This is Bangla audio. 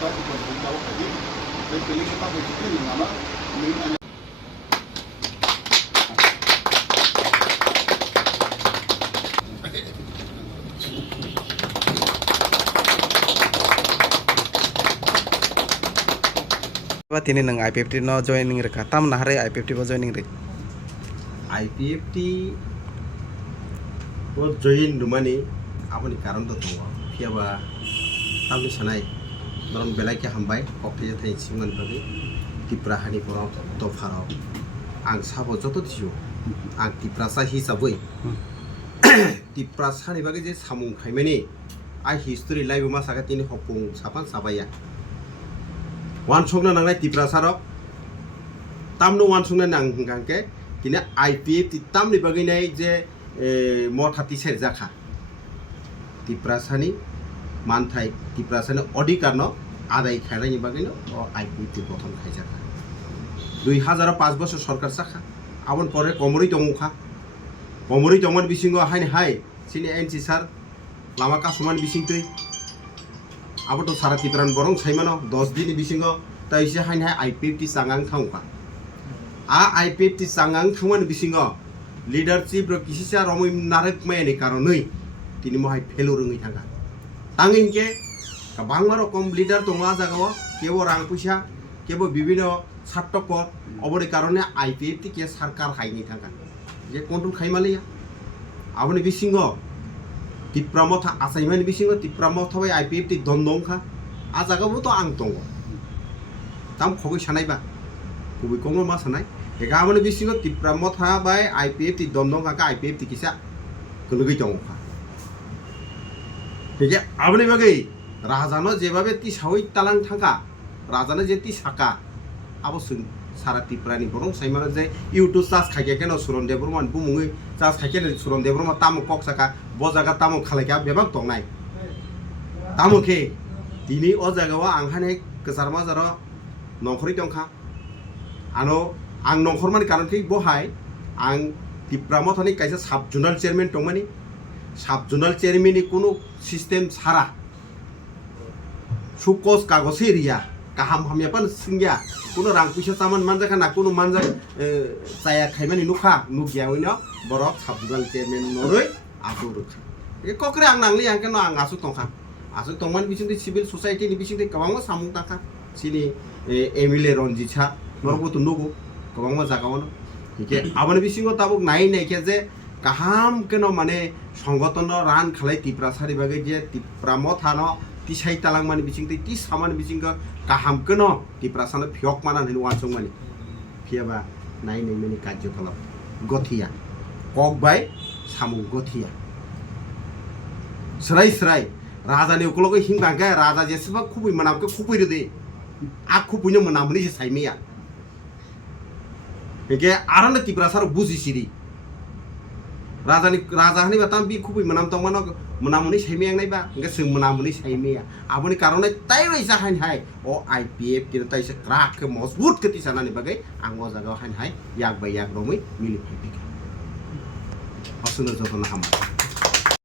Stop the control of the the police of the city nama main Ba tini nang IPFT no joining Rikha tam nahare IPFT ba joining re IPFT ko join dumani aboni karon to to fiaba tamni sanai daron belai ke hambai okte thai simon bagi Tipra hani poro to pharo ang sabo joto diyo ang Tipra sa hisaboi Tipra sani bagi je samung khaimani ai history live ma saga tini hopung sapan sabaya wan songna nangnai Tipra sarok tamno wan songna nang hingangke kini IPFT tamni bagi nai je Motha tisai jakha Tipra sani manthai Tipra sani ଅଧିକାର no আদায় খাইনি বাকি no IPFT প্রথম খাই jakha 2005 বছর সরকার চাখা আবন পরে কমরি দংখা কমরি দংমান বিসিং হাইনি হাই সিনি এনসি স্যার লামা কাসমান বিসিং তৈ আবো তো সারা Tipran বরং সাইমানো 10 দিন বিসিং তাইসে হাইনি হাই IPFT চাঙাং থাউকা IPFT চাঙাং থাউমান বিসিং লিডারশিপ র কিসিসা রমই নারেক মায়নি কারণই তিনি মহাই ফেলো রঙই থাকা তাঙ্গিকে বাংলা রকম লিডার দङ জাগাও কেবল রাং পয়সা কেবল বিভিন্ন ছাত্রক অবরি কারণে IPFT কে সরকার হাইনি থাকা যে কন্ট্রোল খাইমালিয়া আবনি বিসিং Tipra Motha আসাইমানি বিসিং Tipra Motha বাই IPFT দন্দংখা আ জাগাবো তো আং দङ তাম খবই সানাইবা খুবই কম মা সানাই এগামনি বিসিং Tipra Motha বাই IPFT দন্দংখা IPFT কিসা গলগই দংখা ঠিক আবনি বাগै রাজানো যেভাবে তি সাউই তালাং থাকা রাজানো যে তি সাকা আবসুন সারা Tiprani বরং সাইমানো যে ইউটিউব চার্জ খাইকে কেন Suran Debbarma বুমুঙै চার্জ খাইকে Suran Debbarma তামো কক সাকা বজাগা তামো খালাইকা বেবাক দংনাই তামোকে দিনি অ জায়গাও আংহানে গজারমা জার নখরি দংখা আনো আং নখরমানি কারণকে বহাই আং Tipra Mothani কাইসা সাব জোনাল চেয়ারম্যান দংমানি সাব জোনাল চেয়ারম্যাননি কোনো সিস্টেম সারা সুকস কাগজ এরিয়া কাহাম হামিয়াপান সিংয়া কোনো রাং পয়সা চামান মানজাখা না কোনো মানজা চায়া খাইমানি নুখা নুগিয়া হইনো বরক সাব জোনাল চেয়ারম্যান নরই আগু রুখা এ ককরে আং নাংলি আং কেন আং আসু তংখা আসু তংমান বিসিংতে সিভিল সোসাইটিনি বিসিংতে গোबां सामुं ताखा सिनि एमएलए रनजितसा नरबो नुगु गोबां जागावनो हिके आबनि बिसिंगो ताबुक नाइ नाइके जे কাহাম কেন মানে সংগঠন রান খালাই Tipra সারি বাগে যে Tipra Motha no tisai talang mani bisingte ti saman bisingka kaham keno Tipra sana phiok mana hinu wansung mani phiaba nai nai mani kajjo khalap gothia kok bai samu gothia serai raja ni ukologo hingbangka raja jeseba khubui manamke khubui de a khubui no manamni se saimia eke arana Tipra sar buji siri রাজা হানি বাতাম বি খুবই মনাম তংমান মনামনি সাইমিয়াং নাইবা গে সং মনামনি সাইমিয়া আবনি কারণে তাই রইসা হাই হাই ও IPFT তাইসা ক্রাক কে মজবুত কে তিসানানি বাগে আং ও জায়গা হাই হাই ইয়াক বাই ইয়াক রমই মিলি ফাইবি আসলে যতন হামা